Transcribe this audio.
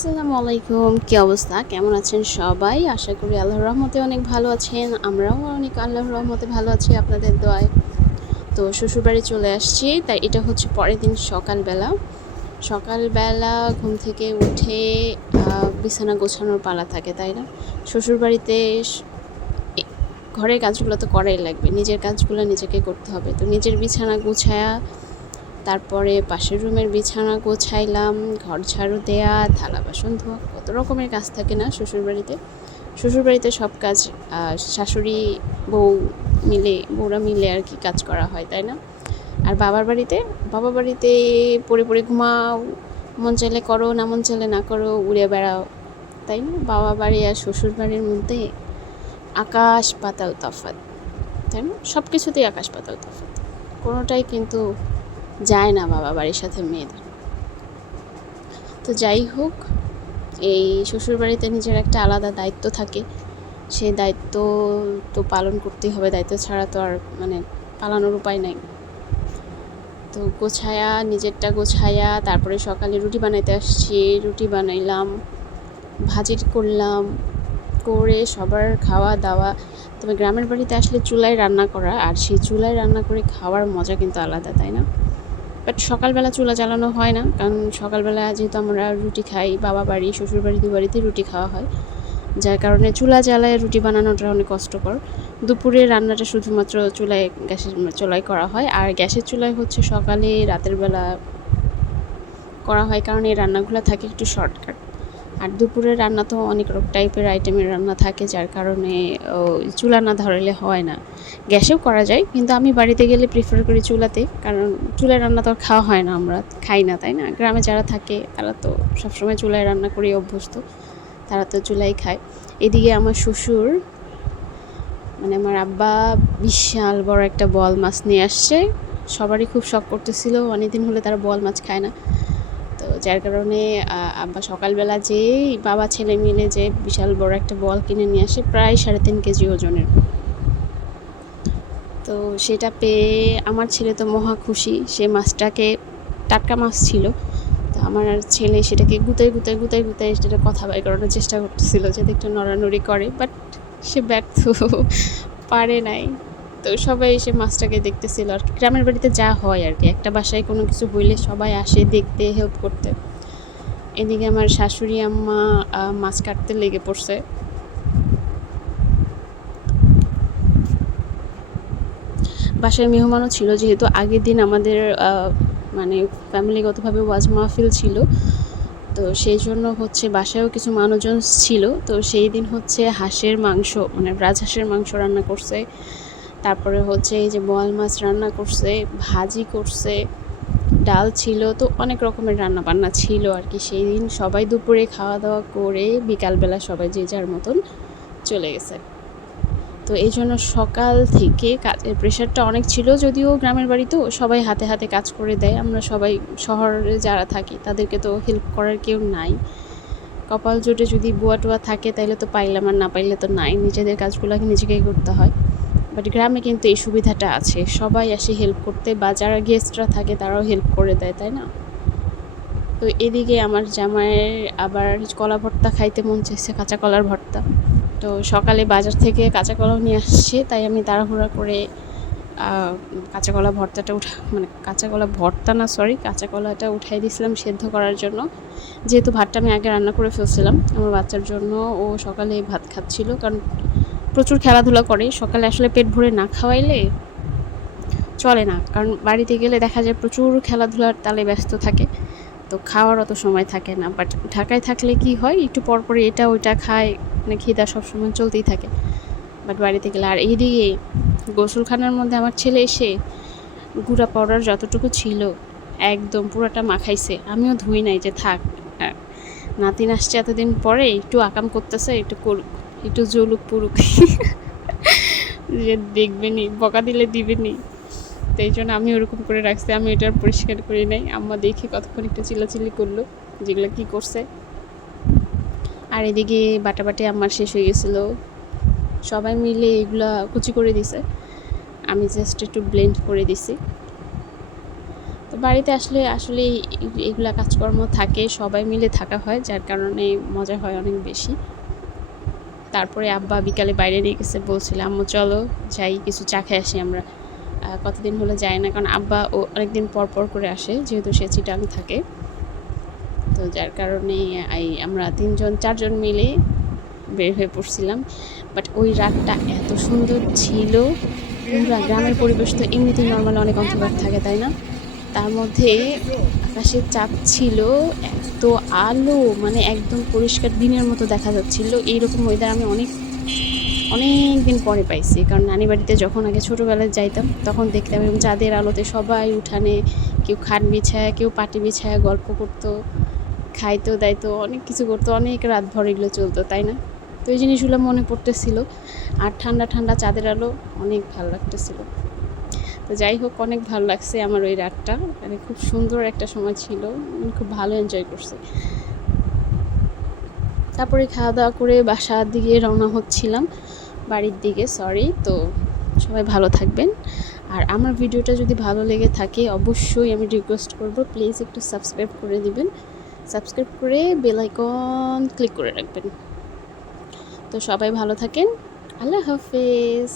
আসসালামু আলাইকুম। কি অবস্থা? কেমন আছেন সবাই? আশা করি আল্লাহর রহমতে অনেক ভালো আছেন। আমরাও অনেক আল্লাহর রহমতে ভালো আছি আপনাদের দোয়ায়। তো শ্বশুরবাড়ি চলে আসছি। তাই এটা হচ্ছে পরের দিন সকালবেলা। সকালবেলা ঘুম থেকে উঠে বিছানা গোছানোর পালা থাকে, তাই না? শ্বশুরবাড়িতে ঘরের কাজগুলো তো করাই লাগবে। নিজের কাজগুলো নিজেকে করতে হবে। তো নিজের বিছানা গুছায়া তারপরে পাশের রুমের বিছানা গোছাইলাম, ঘর ঝাড়ু দেয়া, থালা বাসন ধোয়া, কত রকমের কাজ থাকে না শ্বশুরবাড়িতে? শ্বশুরবাড়িতে সব কাজ শাশুড়ি, বউ মিলে, বউরা মিলে আর কি কাজ করা হয়, তাই না? আর বাবার বাড়িতে? বাবার বাড়িতে পড়ে পড়ে ঘুমাও, মন চাইলে করো, না মন চাইলে না করো, উড়ে বেড়াও, তাই না? বাবা বাড়ি আর শ্বশুর বাড়ির মধ্যে আকাশ পাতাল তফাৎ, তাই না? সব কিছুতেই আকাশ পাতাল তফাৎ, কোনোটাই কিন্তু যায় না বাবা বাড়ির সাথে মেয়েদের। তো যাই হোক, এই শ্বশুরবাড়িতে নিজের একটা আলাদা দায়িত্ব থাকে। সেই দায়িত্ব তো পালন করতেই হবে, দায়িত্ব ছাড়া তো আর মানে পালানোর উপায় নাই। তো গোছায়া, নিজেরটা গোছায়া, তারপরে সকালে রুটি বানাইতে আসছি, রুটি বানাইলাম, ভাজি করলাম, করে সবার খাওয়া দাওয়া। তবে গ্রামের বাড়িতে আসলে চুলায় রান্না করা, আর সেই চুলায় রান্না করে খাওয়ার মজা কিন্তু আলাদা, তাই না? বাট সকালবেলা চুলা জ্বালানো হয় না, কারণ সকালবেলা যেহেতু আমরা রুটি খাই বাবা বাড়ি শ্বশুর বাড়ি দু বাড়িতে রুটি খাওয়া হয়। যার কারণে চুলা জ্বালায় রুটি বানানোটা অনেক কষ্টকর। দুপুরে রান্নাটা শুধুমাত্র চুলায়, গ্যাসের, চুলায় করা হয়। আর গ্যাসের চুলায় হচ্ছে সকালে রাতের বেলা করা হয়, কারণ এই রান্নাগুলো থাকে একটু শর্টকাট আর দুপুরের রান্না তো অনেক রকম টাইপের আইটেমের রান্না থাকে, যার কারণে চুলা না ধরালে হয় না। গ্যাসেও করা যায়, কিন্তু আমি বাড়িতে গেলে প্রিফার করি চুলাতে, কারণ চুলায় রান্না তো আর খাওয়া হয় না, আমরা খাই না, তাই না? গ্রামে যারা থাকে, তারা তো সবসময় চুলায় রান্না করে অভ্যস্ত, তারা তো চুলাই খায়। এদিকে আমার শ্বশুর মানে আমার আব্বা বিশাল বড় একটা বল মাছ নিয়ে আসছে, সবারই খুব শখ করতেছিল, অনেকদিন হলে তারা বল মাছ খায় না। যার কারণে আব্বা সকালবেলা যেই বাবা, ছেলে মিলে যে বিশাল বড় একটা বল কিনে নিয়ে আসে প্রায় সাড়ে তিন কেজি ওজনের। তো সেটা পেয়ে আমার ছেলে তো মহা খুশি। সে মাছটাকে টাটকা মাছ ছিল। তো আমার ছেলে সেটাকে গুতাই গুতাই গুতাই গুতাই সেটা কথা বাই করানোর চেষ্টা করতেছিল। যাতে একটু নড়ানড়ি করে বাট সে ব্যর্থ, পারে নাই। তো সবাই এসে মাছটাকে দেখতেছিল আর কি। গ্রামের বাড়িতে যা হয় আর কি। একটা বাসায় কোনো কিছু হইলে সবাই আসে দেখতে হেল্প করতে। এদিকে আমার শাশুড়ি আম্মা মাছ কাটতে লেগে পড়ছে। বাসায় মেহমানও ছিল যেহেতু। আগের দিন আমাদের মানে ফ্যামিলিগতভাবে ওয়াজ মাহফিল ছিল। তো সেই জন্য হচ্ছে বাসায়ও কিছু মানুষজন ছিল। তো সেই দিন হচ্ছে হাঁসের মাংস মানে রাজহাঁসের মাংস রান্না করছে। তারপরে হচ্ছে এই যে বোয়াল মাছ রান্না করছে, ভাজি করছে, ডাল ছিল, তো অনেক রকমের রান্না বান্না ছিল আর কি। সেই দিন সবাই দুপুরে খাওয়া দাওয়া করে বিকালবেলা সবাই যে যার মতন চলে গেছে। তো এই জন্য সকাল থেকে কাজের প্রেশারটা অনেক ছিল, যদিও গ্রামের বাড়িতেও সবাই হাতে হাতে কাজ করে দেয়। আমরা সবাই শহরে যারা থাকি, তাদেরকে তো হেল্প করার কেউ নাই। কপাল জোটে যদি বুয়া টুয়া থাকে তাহলে তো পাইলাম আর না পাইলে তো নাই। নিজেদের কাজগুলোকে নিজেকেই করতে হয়। বাট গ্রামে কিন্তু এই সুবিধাটা আছে। সবাই আসে হেল্প করতে বা যারা গেস্টরা থাকে তারাও হেল্প করে দেয়, তাই না? তো এদিকে আমার জামাইয়ের আবার কলা ভর্তা খাইতে মন চাইছে, কাঁচা কলার ভর্তা। তো সকালে বাজার থেকে কাঁচা কলাও নিয়ে আসছে, তাই আমি তাড়াহুড়া করে কাঁচা কলা ভর্তাটা উঠা মানে কাঁচা কলা ভর্তা না সরি কাঁচা কলাটা উঠাই দিয়েছিলাম সেদ্ধ করার জন্য। যেহেতু ভাতটা আমি আগে রান্না করে ফেলছিলাম, আমার বাচ্চার জন্য ও সকালে ভাত খাচ্ছিল, কারণ প্রচুর খেলাধুলা করে, সকালে আসলে পেট ভরে না খাওয়াইলে চলে না। কারণ বাড়িতে গেলে দেখা যায় প্রচুর খেলাধুলার তালে ব্যস্ত থাকে, তো খাওয়ার অত সময় থাকে না। বাট ঢাকায় থাকলে কি হয়, একটু পর পরে এটা ওইটা খায় মানে খিদা সবসময় চলতেই থাকে। বাট বাড়িতে গেলে, আর এইদিকে গোসলখানার মধ্যে আমার ছেলে এসে গুঁড়া পাউডার যতটুকু ছিল, একদম পুরোটা মাখাইছে। আমিও ধুই নাই যে থাক নাতিন আসছে এতদিন পরে, একটু আকাম করতেছে, একটু একটু জলুক পুরুক। যে দেখবেনি বকা দিলে দিবেনি তো এই জন্য আমি ওরকম করে রাখছি, আমি এটা পরিষ্কার করি নাই। আম্মা দেখে কতক্ষণ একটু চিল্লাচিল্লি করল, যেগুলো কি করছে। আর এদিকে বাটাবাটি আমার শেষ হয়ে গেছিল। সবাই মিলে এগুলা কুচি করে দিছে। আমি জাস্ট একটু ব্লেন্ড করে দিছি। তো বাড়িতে আসলে আসলে এগুলা কাজকর্ম থাকে, সবাই মিলে থাকা হয়, যার কারণে মজা হয় অনেক বেশি। তারপরে আব্বা বিকালে বাইরে নিয়ে গেছে, বলছিল, আম্মু, চলো যাই, কিছু চা খেয়ে আসি আমরা। কতদিন হলো যায় না, কারণ আব্বা ও অনেকদিন পর পর করে আসে, যেহেতু সে চিটাং থাকে। তো যার কারণে এই আমরা তিনজন, চারজন মিলে বের হয়ে পড়ছিলাম। বাট ওই রাতটা এত সুন্দর ছিল, পুরা গ্রামের পরিবেশ তো এমনিতেই নর্মাল অনেক অন্ধকার থাকে, তাই না? তার মধ্যে আকাশের চাঁদ ছিল, এত আলো মানে একদম পরিষ্কার দিনের মতো দেখা যাচ্ছিল। এইরকম ওয়েদার আমি অনেক অনেক দিন পরে পাইছি। কারণ নানি বাড়িতে যখন আগে ছোটোবেলায় যাইতাম, তখন দেখতাম এরকম চাঁদের আলোতে সবাই উঠানে, কেউ খাট বিছায়, কেউ পাটি বিছায় গল্প করতো, খাইতো, দাইতো, অনেক কিছু করতো, অনেক রাত ভর এগুলো চলতো, তাই না? তো এই জিনিসগুলো মনে পড়তেছিল। আর ঠান্ডা ঠান্ডা চাঁদের আলো অনেক ভালো লাগতেছিল। তো যাই হোক, অনেক ভালো লাগছে আমার ওই রাতটা। মানে খুব সুন্দর একটা সময় ছিল আমি খুব ভালো এনজয় করছি। তারপরে খাওয়া দাওয়া করে বাসার দিকে রওনা হচ্ছিলাম, বাড়ির দিকে সরি তো সবাই ভালো থাকবেন। আর আমার ভিডিওটা যদি ভালো লেগে থাকে, অবশ্যই আমি রিকোয়েস্ট করব প্লিজ একটু সাবস্ক্রাইব করে দিবেন। সাবস্ক্রাইব করে বেল আইকন ক্লিক করে রাখবেন। তো সবাই ভালো থাকেন। আল্লাহ হাফেজ।